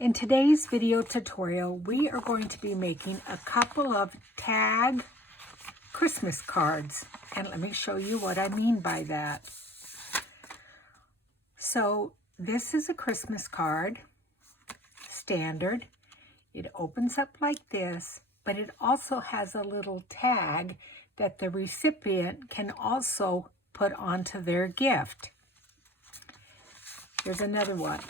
In today's video tutorial, we are going to be making a couple of tag Christmas cards. And let me show you what I mean by that. So this is a Christmas card, standard. It opens up like this, but it also has a little tag that the recipient can also put onto their gift. Here's another one.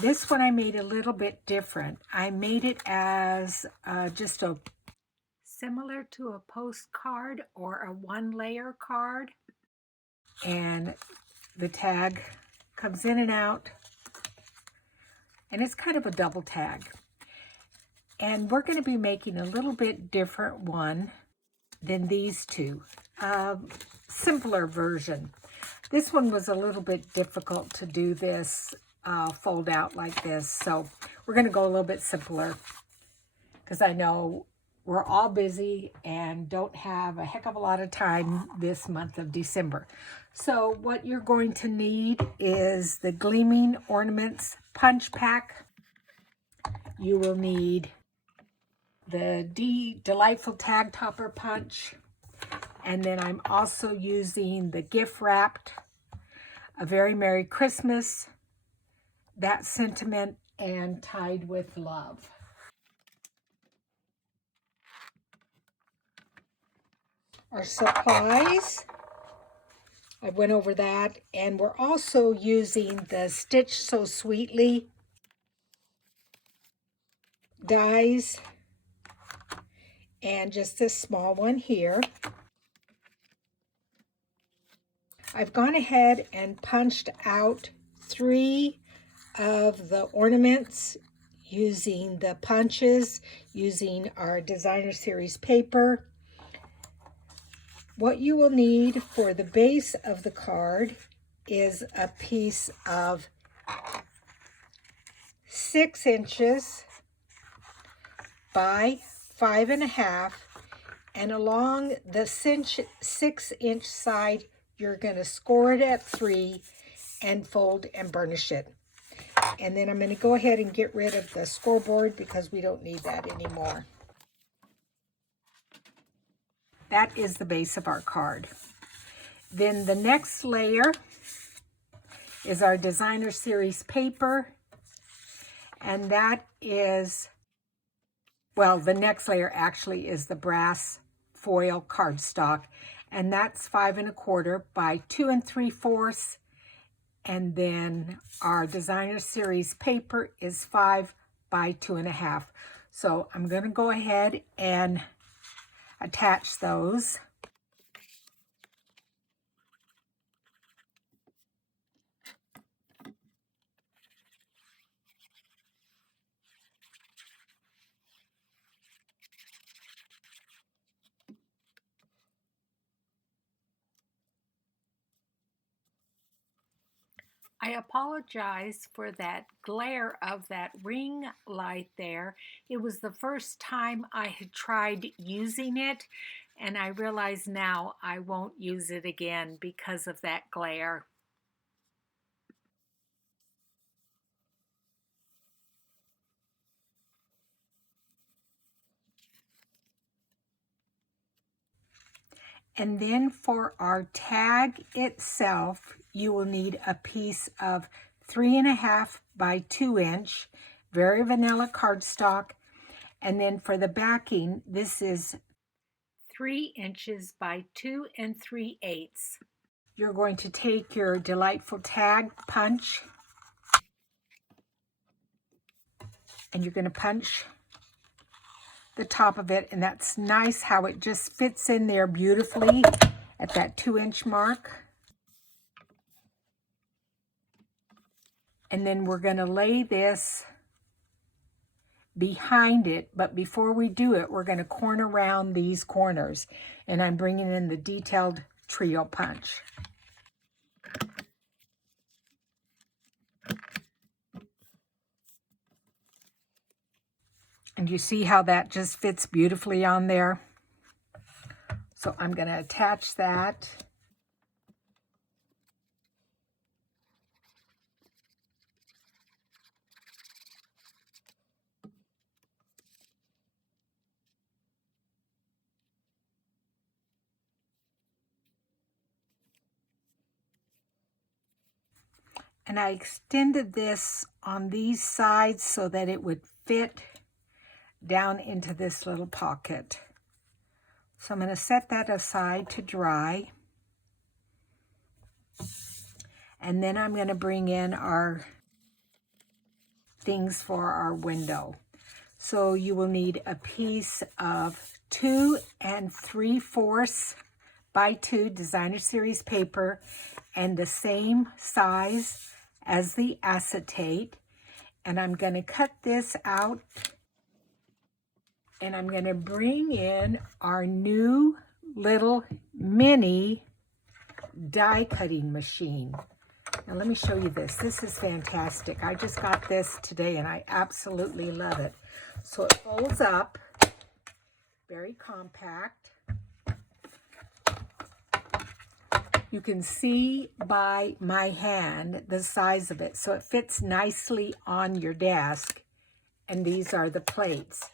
This one I made a little bit different. I made it as just a similar to a postcard or a one-layer card. And the tag comes in and out. And it's kind of a double tag. And we're going to be making a little bit different one than these two. Simpler version. This one was a little bit difficult to do this fold out like this, so we're going to go a little bit simpler because I know we're all busy and don't have a heck of a lot of time this month of December. So what you're going to need is the Gleaming Ornaments punch pack. You will need the Delightful Tag Topper punch, and then I'm also using the gift wrapped A Very Merry Christmas, That Sentiment, and Tied with Love. Our supplies, I went over that, and we're also using the Stitch So Sweetly dies, and just this small one here. I've gone ahead and punched out 3 of the ornaments using the punches, using our designer series paper. What you will need for the base of the card is a piece of 6 inches by 5.5, and along the 6-inch side you're going to score it at 3 and fold and burnish it. And then I'm going to go ahead and get rid of the scoreboard because we don't need that anymore. That is the base of our card. Then the next layer is our designer series paper. And that is, well, the next layer actually is the brass foil cardstock. And that's 5 1/4 by 2 3/4. And then our designer series paper is 5 by 2.5. So I'm going to go ahead and attach those. I apologize for that glare of that ring light there. It was the first time I had tried using it, and I realize now I won't use it again because of that glare. And then for our tag itself, you will need a piece of 3.5 by 2 inch, very vanilla cardstock. And then for the backing, this is 3 inches by 2 3/8. You're going to take your Delightful Tag punch, and you're going to punch the top of it, and that's nice how it just fits in there beautifully at that 2-inch mark. And then we're going to lay this behind it, but before we do it, we're going to corner around these corners, and I'm bringing in the detailed trio punch. And you see how that just fits beautifully on there? So I'm going to attach that. And I extended this on these sides so that it would fit down into this little pocket. So I'm going to set that aside to dry. And then I'm going to bring in our things for our window. So you will need a piece of 2 3/4 by 2 designer series paper and the same size as the acetate. And I'm going to cut this out, and I'm going to bring in our new little mini die cutting machine. Now let me show you this. This is fantastic. I just got this today and I absolutely love it. So it folds up, very compact. You can see by my hand the size of it. So it fits nicely on your desk. And these are the plates.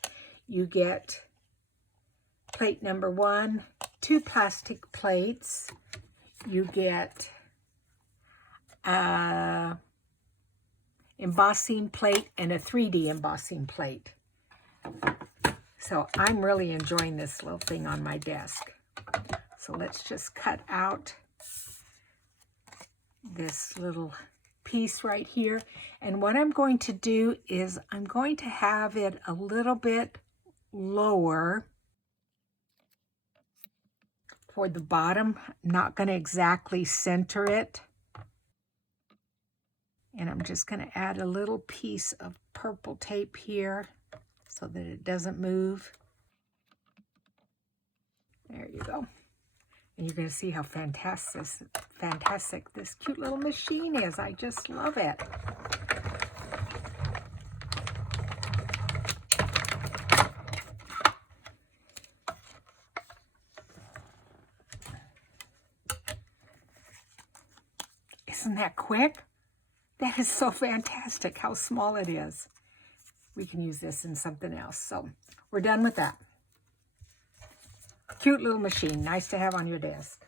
You get plate number 1, 2 plastic plates. You get embossing plate and a 3D embossing plate. So I'm really enjoying this little thing on my desk. So let's just cut out this little piece right here. And what I'm going to do is I'm going to have it a little bit lower for the bottom. I'm not going to exactly center it. And I'm just going to add a little piece of purple tape here so that it doesn't move. There you go. And you're going to see how fantastic this cute little machine is. I just love it. Isn't that quick? That is so fantastic how small it is. We can use this in something else. So we're done with that. Cute little machine, nice to have on your desk.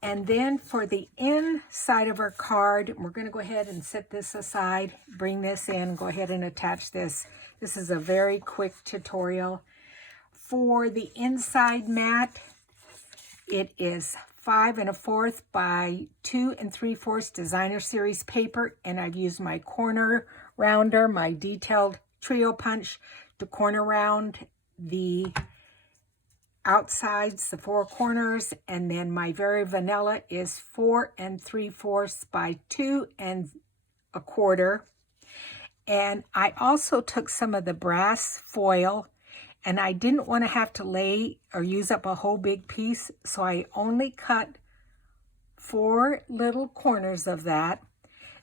And then for the inside of our card, we're going to go ahead and set this aside, bring this in, go ahead and attach this. This is a very quick tutorial. For the inside mat, it is 5 1/4 by 2 3/4 designer series paper, and I've used my corner rounder, my detailed trio punch to corner round the outsides, the 4 corners, and then my very vanilla is 4 3/4 by 2 1/4. And I also took some of the brass foil, and I didn't want to have to lay or use up a whole big piece, so I only cut 4 little corners of that,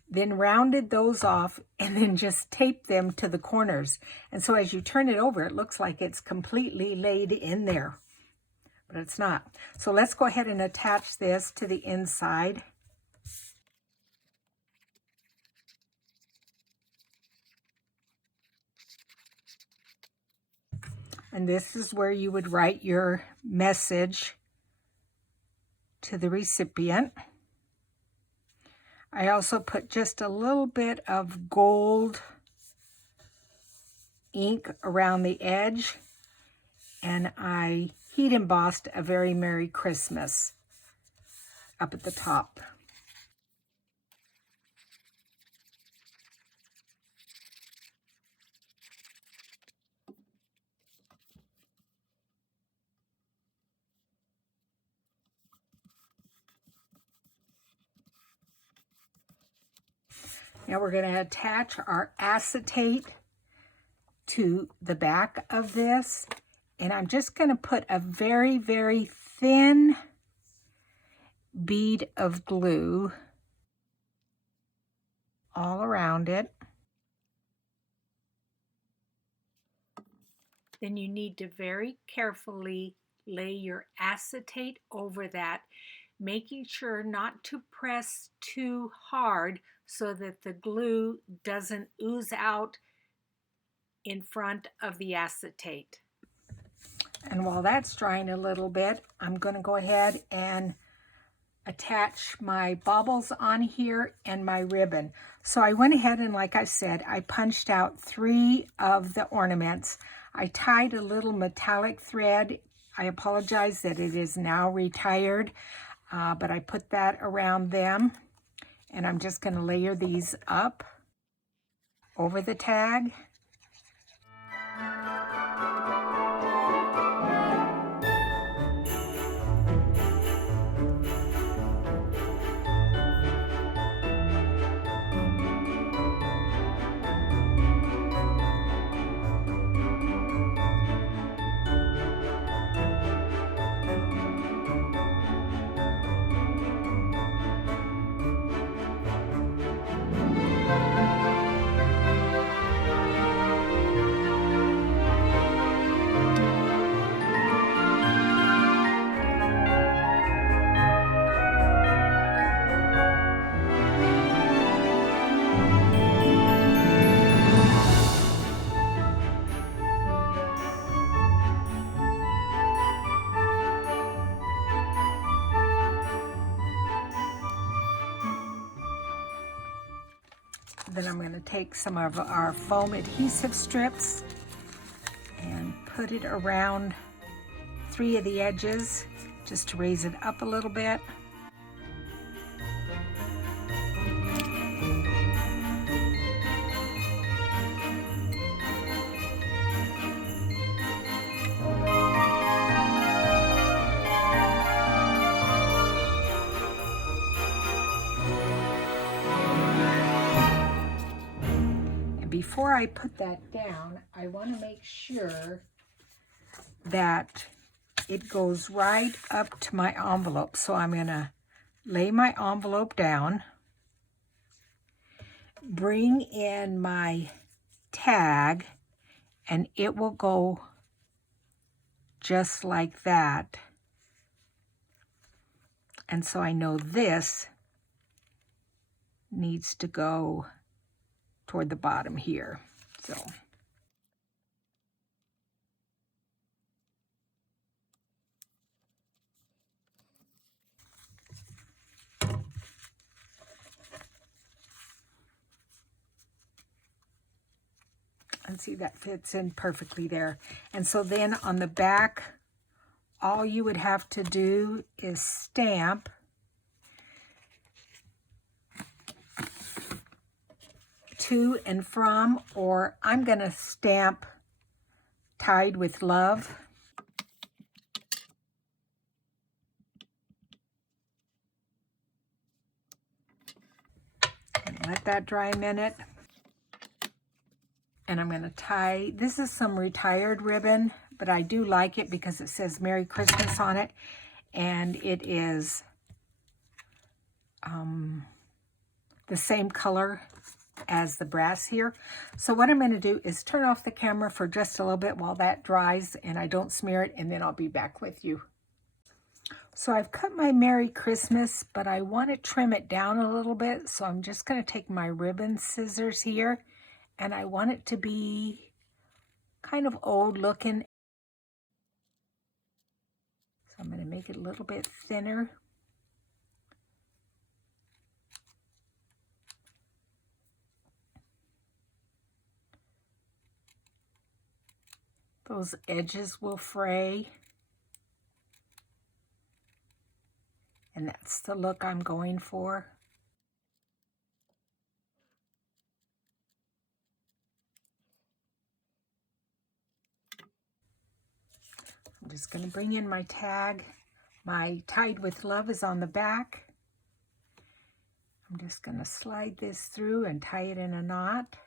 then rounded those off, and then just taped them to the corners. And so as you turn it over, it looks like it's completely laid in there, but it's not. So let's go ahead and attach this to the inside. And this is where you would write your message to the recipient. I also put just a little bit of gold ink around the edge, and I heat embossed a very Merry Christmas up at the top. Now we're going to attach our acetate to the back of this, and I'm just going to put a very, very thin bead of glue all around it. Then you need to very carefully lay your acetate over that, making sure not to press too hard so that the glue doesn't ooze out in front of the acetate. And while that's drying a little bit, I'm going to go ahead and attach my baubles on here and my ribbon. So I went ahead and, like I said, I punched out 3 of the ornaments. I tied a little metallic thread. I apologize that it is now retired, but I put that around them, and I'm just going to layer these up over the tag. Then I'm going to take some of our foam adhesive strips and put it around 3 of the edges just to raise it up a little bit. Before I put that down, I want to make sure that it goes right up to my envelope. So I'm going to lay my envelope down, bring in my tag, and it will go just like that. And so I know this needs to go toward the bottom here. So and see, that fits in perfectly there. And so then on the back, all you would have to do is stamp to and from, or I'm going to stamp Tied with Love. And let that dry a minute. And I'm going to tie, this is some retired ribbon, but I do like it because it says Merry Christmas on it. And it is the same color as the brass here. So what I'm going to do is turn off the camera for just a little bit while that dries and I don't smear it, and then I'll be back with you. So I've cut my Merry Christmas, but I want to trim it down a little bit. So I'm just going to take my ribbon scissors here, and I want it to be kind of old looking. So I'm going to make it a little bit thinner. Those edges will fray. And that's the look I'm going for. I'm just going to bring in my tag. My Tied with Love is on the back. I'm just going to slide this through and tie it in a knot.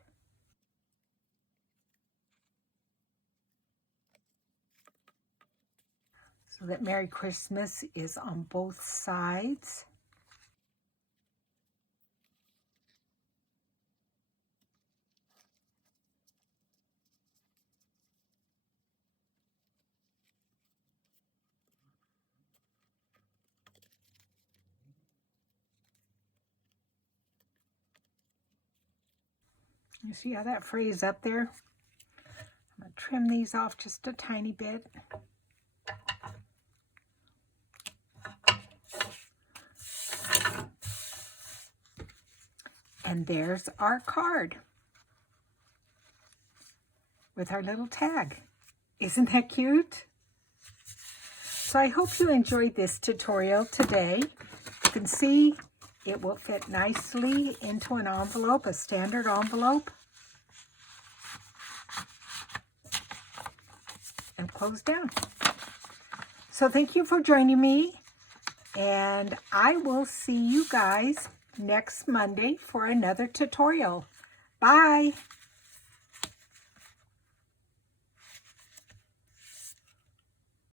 So that Merry Christmas is on both sides. You see how that frays up there? I'm going to trim these off just a tiny bit. And there's our card with our little tag. Isn't that cute? So I hope you enjoyed this tutorial today. You can see it will fit nicely into an envelope, a standard envelope, and close down. So thank you for joining me, and I will see you guys next Monday for another tutorial. Bye!